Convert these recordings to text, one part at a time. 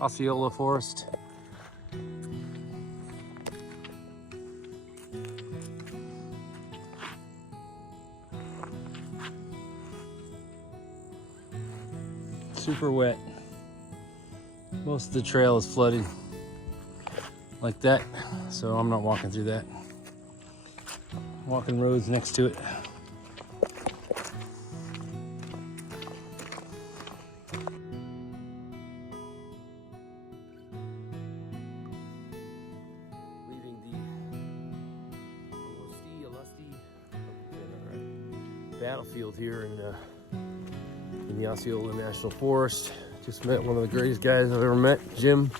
Osceola Forest. Super wet. Most of the trail is flooded like that, so I'm not walking through that. Walking roads next to it. Battlefield here in the Osceola National Forest. Just met one of the greatest guys I've ever met, Jim,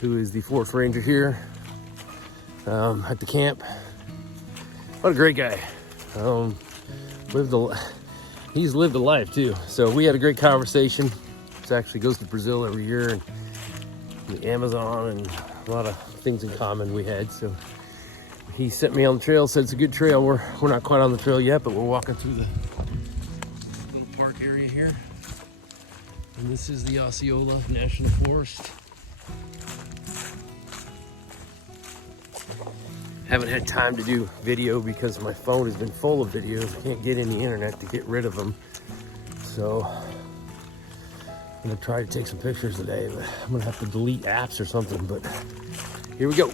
who is the forest ranger here at the camp. What a great guy. He's lived a life too. So we had a great conversation. He actually goes to Brazil every year, and the Amazon, and a lot of things in common we had. So he sent me on the trail, said it's a good trail. We're not quite on the trail yet, but we're walking through the little park area here. And this is the Osceola National Forest. Haven't had time to do video because my phone has been full of videos. I can't get in the internet to get rid of them. So I'm gonna try to take some pictures today, but I'm gonna have to delete apps or something, but here we go.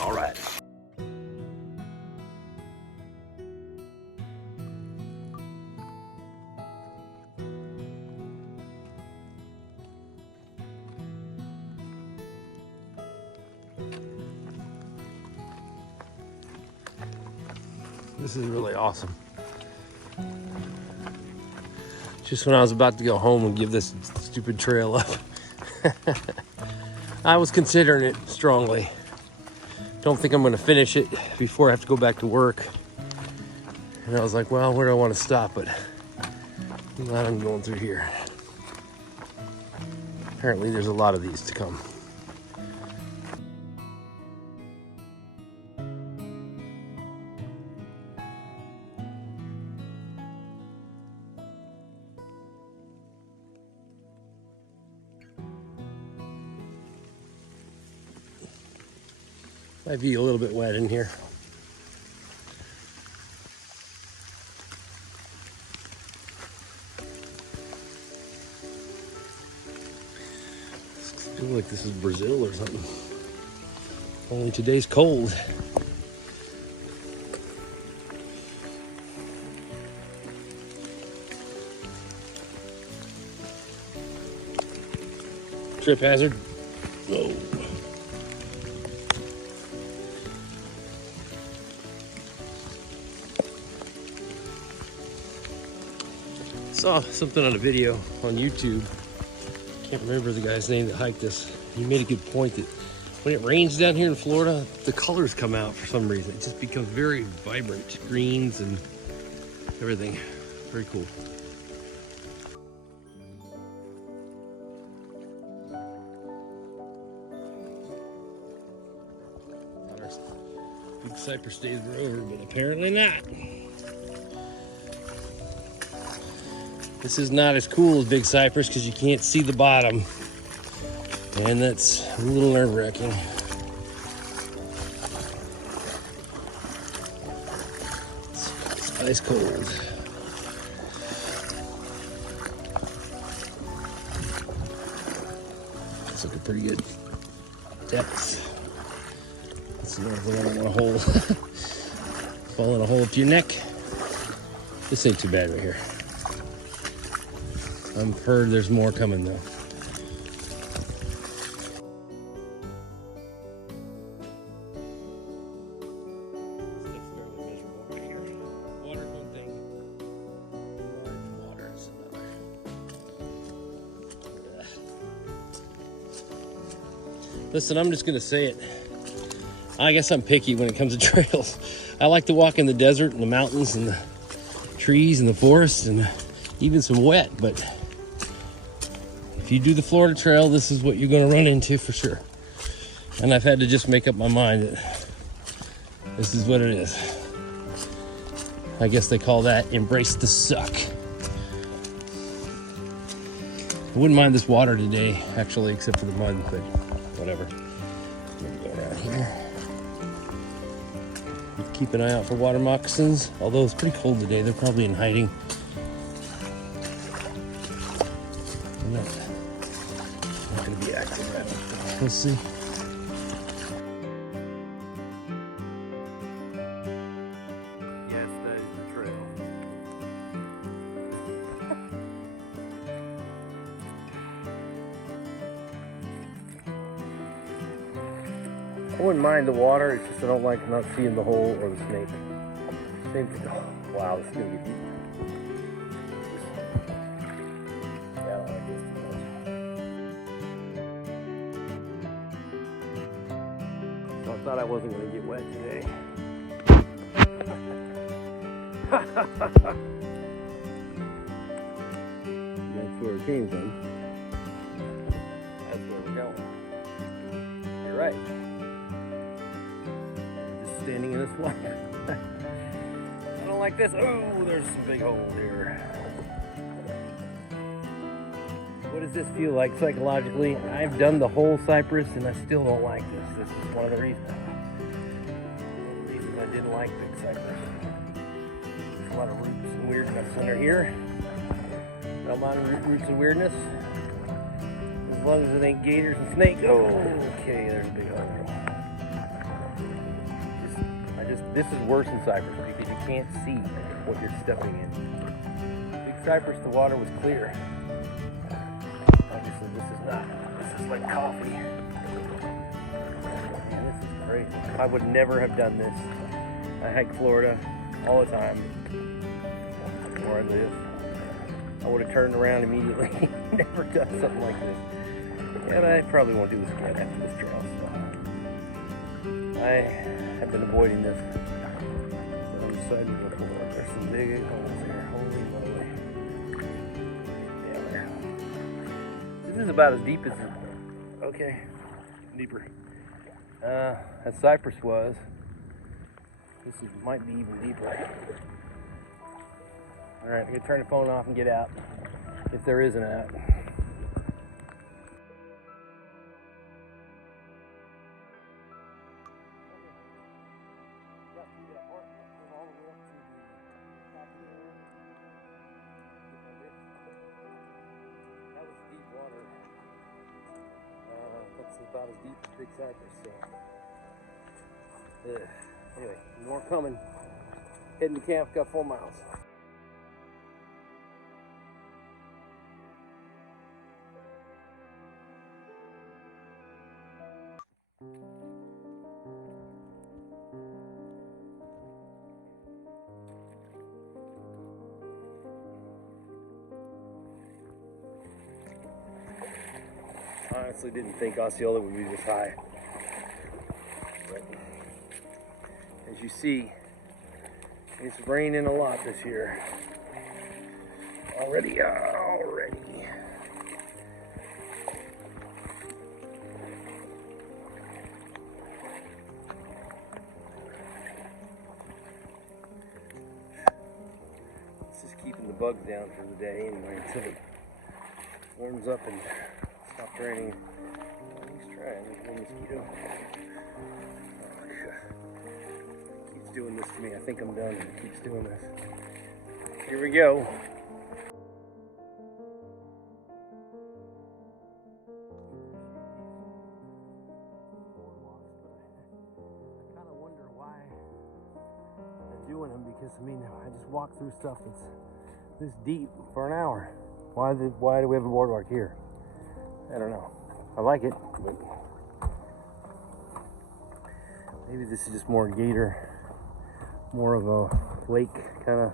All right. This is really awesome. Just when I was about to go home and give this stupid trail up, I was considering it strongly. Don't think I'm going to finish it before I have to go back to work. And I was like, well, where do I want to stop? But I'm glad I'm going through here. Apparently there's a lot of these to come. Might be a little bit wet in here. I feel like this is Brazil or something. Only today's cold. Trip hazard. Whoa. Saw something on a video on YouTube. Can't remember the guy's name that hiked this. He made a good point that when it rains down here in Florida, the colors come out for some reason. It just becomes very vibrant, greens and everything. Very cool. Big cypress days were over, but apparently not. This is not as cool as big cypress because you can't see the bottom, and that's a little nerve-wracking. It's ice cold. It's looking pretty good depth. That's another thing I don't want to hold. Fall in a hole up to your neck. This ain't too bad right here. I've heard there's more coming though. Water's one thing. Water is another. Listen, I'm just gonna say it. I guess I'm picky when it comes to trails. I like to walk in the desert and the mountains and the trees in the forest and even some wet, but if you do the Florida Trail, this is what you're going to run into for sure. And I've had to just make up my mind that this is what it is. I guess they call that embrace the suck. I wouldn't mind this water today, actually, except for the mud, but whatever. Let me go down here. Keep an eye out for water moccasins, although it's pretty cold today. They're probably in hiding. I'm not going to be active right now. We'll see. Yes, that is the trail. I wouldn't mind the water, it's just I don't like not seeing the hole or the snake. Same thing. Oh, wow, this is gonna get deep. Yeah, I don't like this too much. So I thought I wasn't gonna get wet today. That's where it came from. That's where we're going. You're right. Standing in this water. I don't like this. Oh, there's some big holes here. What does this feel like psychologically? I've done the whole cypress and I still don't like this. This is one of the reasons. I didn't like big cypress. There's a lot of roots and weirdness under here. Don't mind roots and weirdness. As long as it ain't gators and snakes. Oh, okay, there's a big hole. This is worse than cypress because you can't see what you're stepping in. Big cypress, the water was clear. Obviously, this is not. This is like coffee. Man, this is crazy. I would never have done this. I hike Florida all the time where I live. I would have turned around immediately. Never done something like this. And I probably won't do this again after this trail. So I've been avoiding this. So I'm decided to go forward. There's some big holes here. Holy moly. Down there. This is about as deep as it. Okay. Deeper. As cypress was. Might be even deeper. Alright, I'm gonna turn the phone off and get out. If there is an out. That's about as deep as big cypress, so anyway, more coming. Heading to camp, got 4 miles. I honestly didn't think Osceola would be this high. But as you see, it's raining a lot this year. Already. It's just keeping the bugs down for the day anyway until it warms up and stops raining. He's trying. There's no mosquito. It keeps doing this to me. I think I'm done. It keeps doing this. Here we go. I kind of wonder why they're doing them, because I mean, I just walked through stuff that's this deep for an hour. Why do we have a boardwalk here? I don't know. I like it, but maybe this is just more gator, more of a lake kind of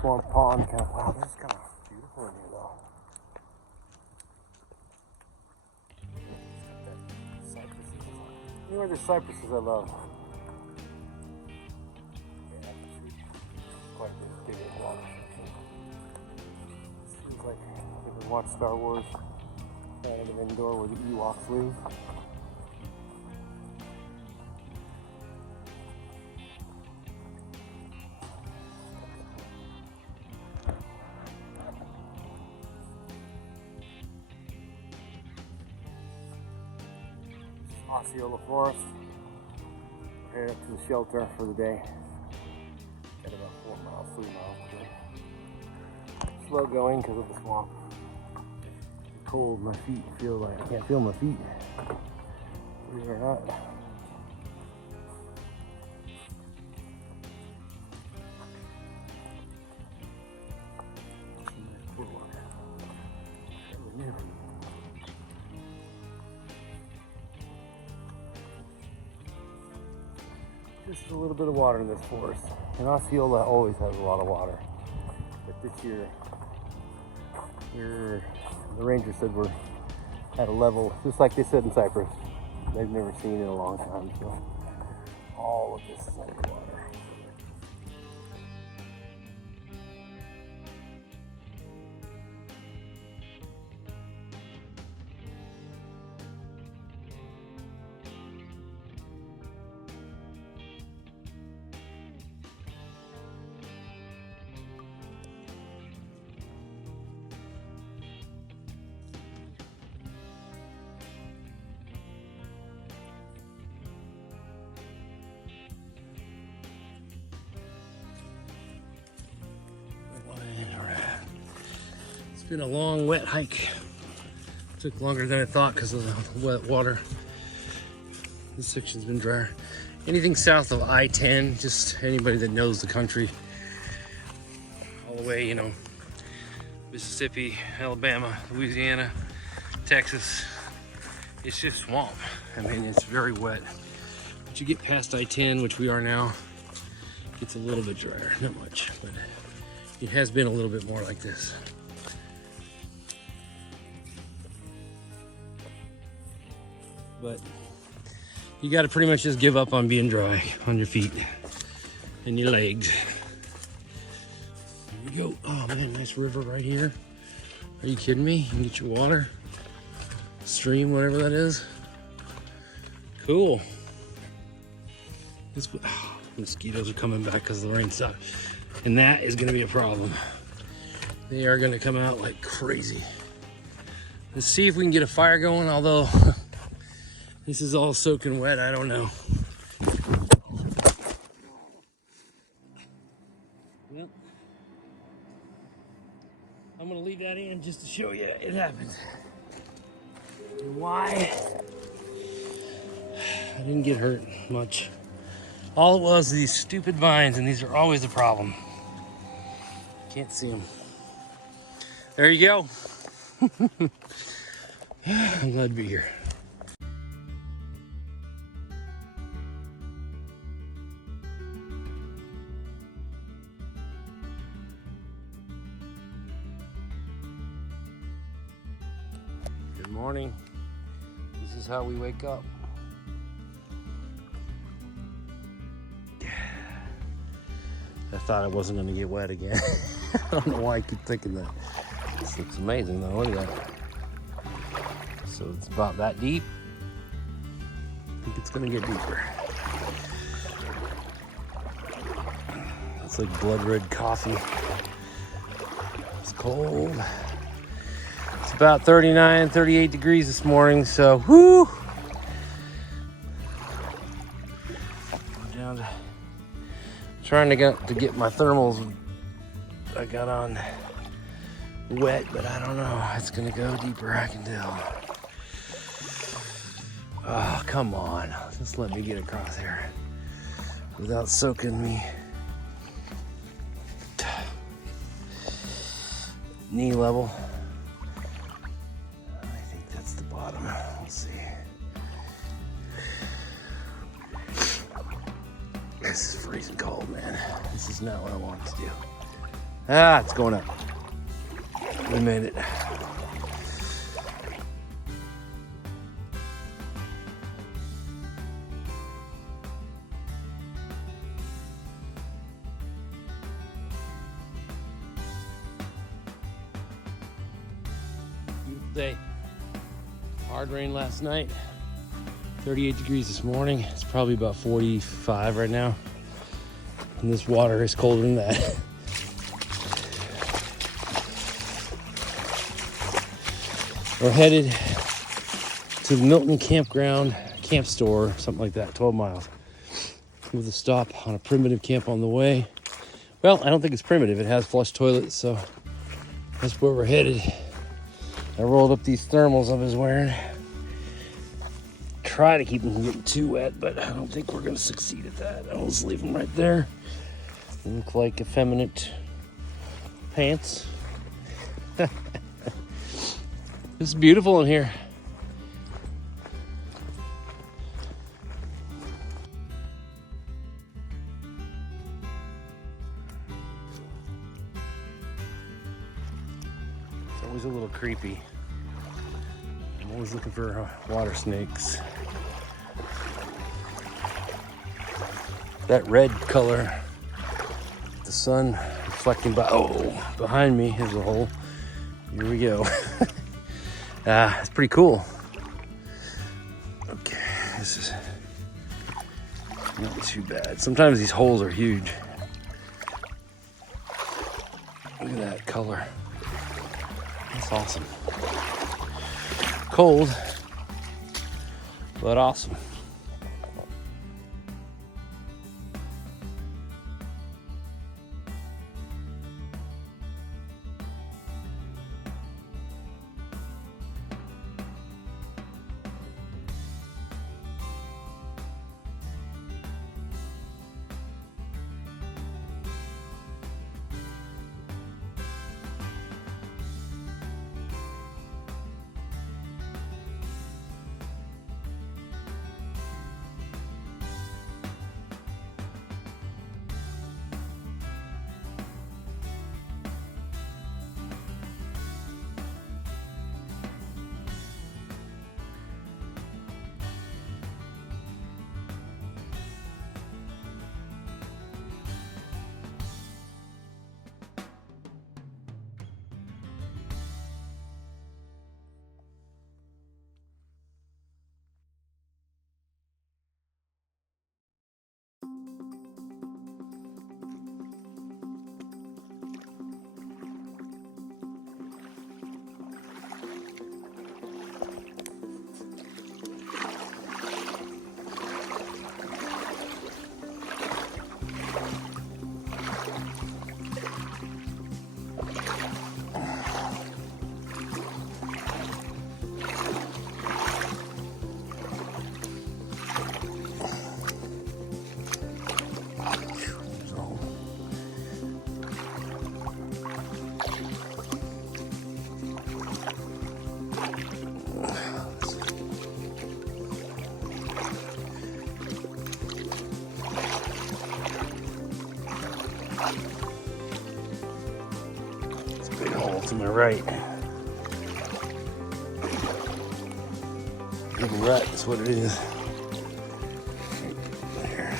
swamp pond kind of. Wow, this is kind of beautiful in here though. Cypresses. You know, there's cypresses I love. Yeah, quite big one. watch Star Wars kind of indoor where the Ewoks live. Osceola Forest. We're headed up to the shelter for the day. Got about 4 miles, 3 miles today. Slow going because of the swamp. It's cold, my feet feel like I can't feel my feet. Believe it or not. Just a little bit of water in this forest. And Osceola always has a lot of water. But this year, the ranger said we're at a level, just like they said in Cyprus, they've never seen in a long time. So all of this is underwater. It's been a long, wet hike. Took longer than I thought because of the wet water. This section's been drier. Anything south of I-10, just anybody that knows the country, all the way, you know, Mississippi, Alabama, Louisiana, Texas, it's just swamp. I mean, it's very wet. But you get past I-10, which we are now, it gets a little bit drier, not much, but it has been a little bit more like this. But you got to pretty much just give up on being dry on your feet and your legs. Here we go. Oh man, nice river right here. Are you kidding me? You can get your water, stream, whatever that is. Cool. Mosquitoes are coming back because the rain stopped. And that is going to be a problem. They are going to come out like crazy. Let's see if we can get a fire going, although this is all soaking wet, I don't know. Well, I'm gonna leave that in just to show you it happens. And why? I didn't get hurt much. All it was these stupid vines, and these are always a problem. Can't see them. There you go. I'm glad to be here. Good morning. This is how we wake up. I thought I wasn't going to get wet again. I don't know why I keep thinking that. This looks amazing though. Look at that. So it's about that deep. I think it's going to get deeper. It's like blood red coffee. It's cold. It's about 39, 38 degrees this morning, so whoo! I'm down to trying to get my thermals I got on wet, but I don't know. It's gonna go deeper, I can tell. Oh, come on. Just let me get across here without soaking me. Knee level. I think that's the bottom. We'll see. This is freezing cold, man. This is not what I wanted to do. Ah, it's going up. We made it. day. Hard rain last night. 38 degrees this morning. It's probably about 45 right now. And this water is colder than that. We're headed to the Milton Campground, camp store, something like that, 12 miles. With a stop on a primitive camp on the way. Well, I don't think it's primitive. It has flush toilets, so that's where we're headed. I rolled up these thermals I was wearing. Try to keep them from getting too wet, but I don't think we're going to succeed at that. I'll just leave them right there. They look like effeminate pants. It's beautiful in here. It's always a little creepy. I'm always looking for water snakes. That red color, the sun reflecting behind me, here's a hole. Here we go. It's pretty cool. Okay, this is not too bad. Sometimes these holes are huge. Look at that color. That's awesome. Cold, but awesome. To my right. Little rut is what it is. There.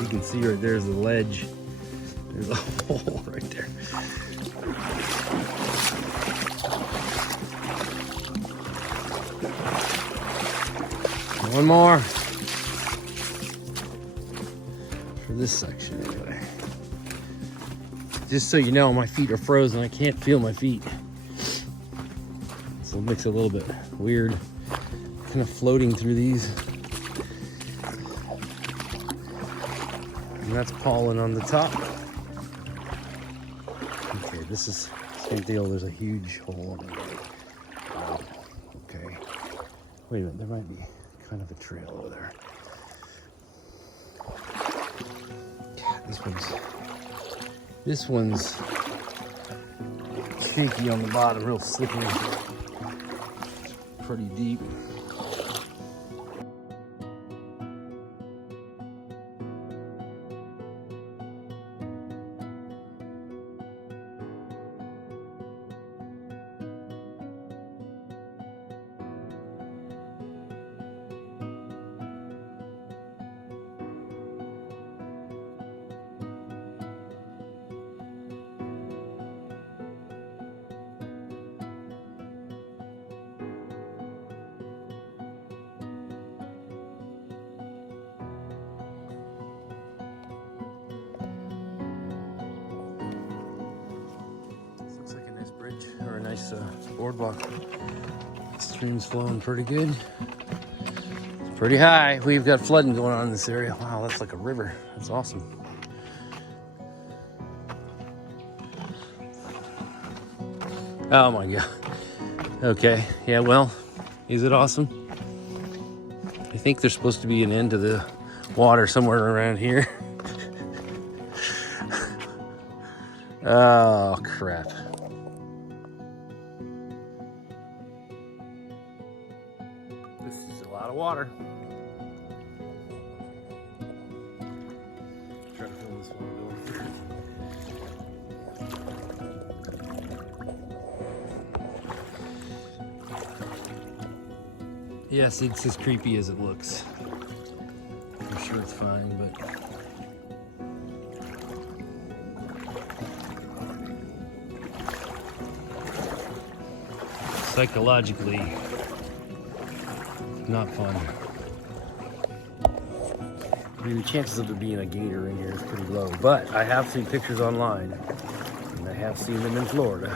You can see right there's the ledge. There's a hole right there. One more for this section anyway. Just so you know, my feet are frozen. I can't feel my feet. So it makes it a little bit weird. Kind of floating through these. And that's pollen on the top. Okay, this is same deal. There's a huge hole in it. Wow. Okay. Wait a minute, there might be kind of a trail over there. This one's shaky on the bottom, real slippery. Pretty deep. Or a nice boardwalk. Stream's flowing pretty good. It's pretty high. We've got flooding going on in this area. Wow, that's like a river. That's awesome. Oh my God. Okay, yeah, well, is it awesome? I think there's supposed to be an end to the water somewhere around here. Oh, crap. This is a lot of water. Try to film this one going through. Yes, it's as creepy as it looks. I'm sure it's fine, but psychologically not fun. I mean, the chances of there being a gator in here is pretty low, but I have seen pictures online, and I have seen them in Florida,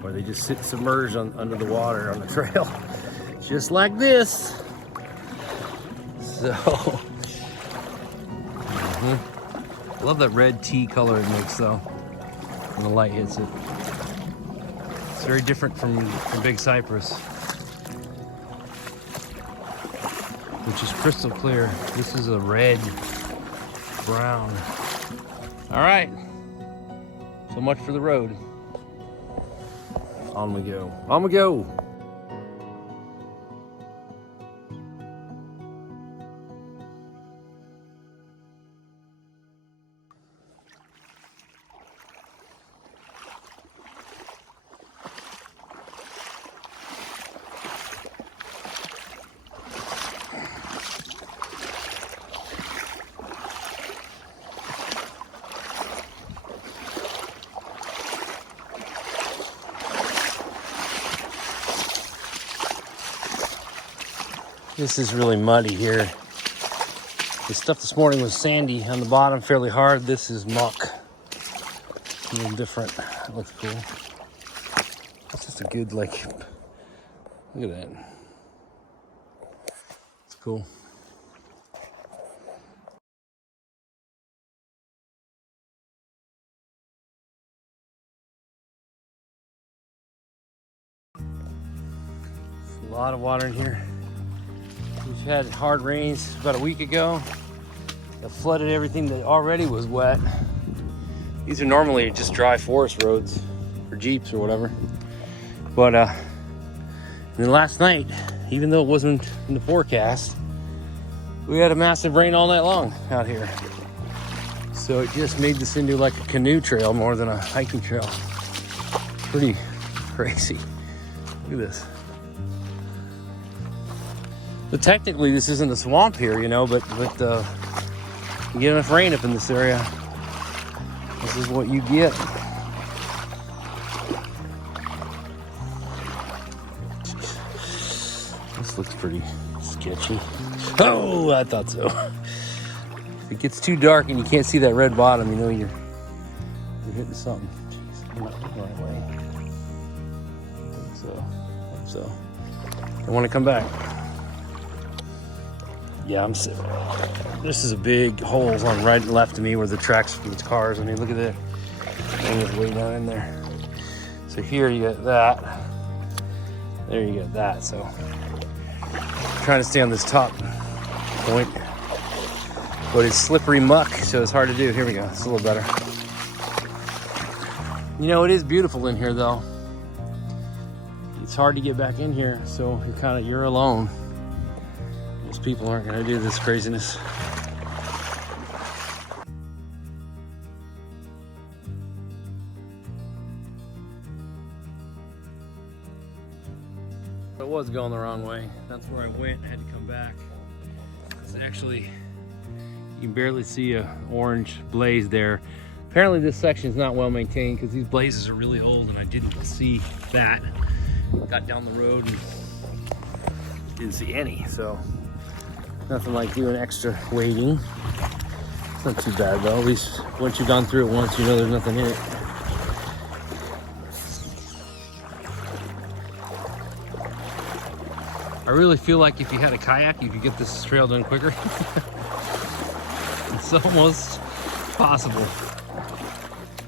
where they just sit submerged under the water on the trail, just like this. So, love that red tea color it makes though, when the light hits it. It's very different from Big Cypress, which is crystal clear. This is a red brown. All right, so much for the road. On we go, on we go. This is really muddy here. The stuff this morning was sandy on the bottom, fairly hard. This is muck. A little different. That looks cool. It's just a good, like, look at that. It's cool. There's a lot of water in here. We've had hard rains about a week ago that flooded everything that already was wet. These are normally just dry forest roads for Jeeps or whatever. But then last night, even though it wasn't in the forecast, we had a massive rain all night long out here. So it just made this into like a canoe trail more than a hiking trail. Pretty crazy. Look at this. But technically this isn't a swamp here, you know, but You get enough rain up in this area, this is what you get. This looks pretty sketchy. Oh, I thought so. If it gets too dark and you can't see that red bottom, you know you're hitting something. Jeez, I'm not looking the right way. I think so. Hope so. I want to come back. Yeah, I'm sick. This is a big holes on right and left of me where the tracks from the cars. I mean, look at that. Thing is way down in there. So here you got that. There you got that. So I'm trying to stay on this top point, but it's slippery muck, so it's hard to do. Here we go. It's a little better. You know, it is beautiful in here, though. It's hard to get back in here, so you're alone. Most people aren't going to do this craziness. I was going the wrong way. That's where I went. I had to come back. It's actually, you can barely see a orange blaze there. Apparently this section is not well maintained because these blazes are really old, and I didn't see that. Got down the road and didn't see any, so nothing like doing extra wading. It's not too bad though. At least once you've gone through it once, you know there's nothing in it. I really feel like if you had a kayak, you could get this trail done quicker. It's almost possible.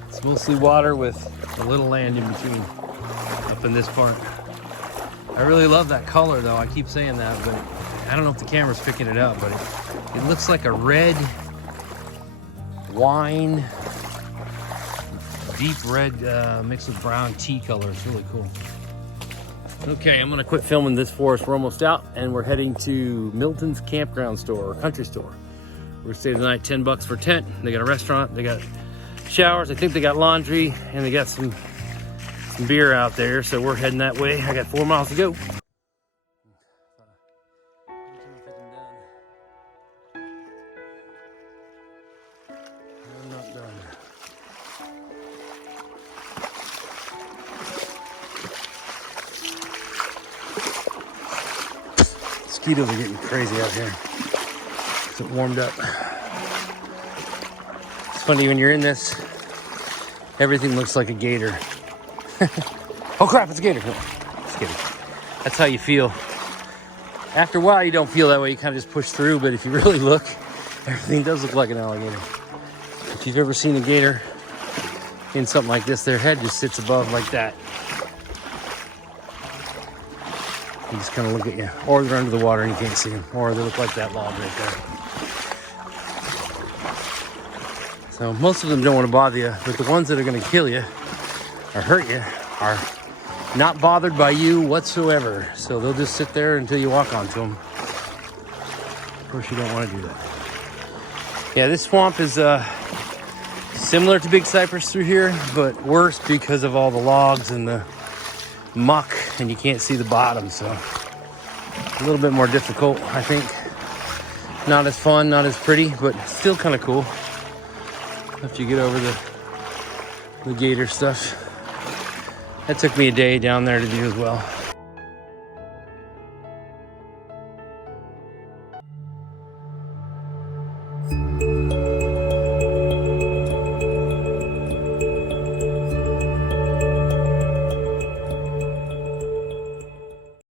It's mostly water with a little land in between up in this part. I really love that color though. I keep saying that, but I don't know if the camera's picking it up, but it looks like a red wine, deep red mixed with brown tea color. It's really cool. Okay, I'm gonna quit filming this forest. We're almost out and we're heading to Milton's campground store or country store. We're staying tonight, $10 for tent. They got a restaurant, they got showers, I think they got laundry, and they got some beer out there. So we're heading that way. I got 4 miles to go. I'm not done. Mosquitoes are getting crazy out here. It warmed up. It's funny when you're in this, everything looks like a gator. Oh crap, it's a gator. No, just kidding. That's how you feel. After a while, you don't feel that way. You kind of just push through, but if you really look, everything does look like an alligator. If you've ever seen a gator in something like this, their head just sits above like that. They just kind of look at you. Or they're under the water and you can't see them. Or they look like that log right there. So most of them don't want to bother you, but the ones that are going to kill you or hurt you are not bothered by you whatsoever. So they'll just sit there until you walk onto them. Of course, you don't want to do that. Yeah, this swamp is similar to Big Cypress through here, but worse because of all the logs and the muck, and you can't see the bottom. So a little bit more difficult, I think. Not as fun, not as pretty, but still kind of cool after you get over the gator stuff. That took me a day down there to do as well.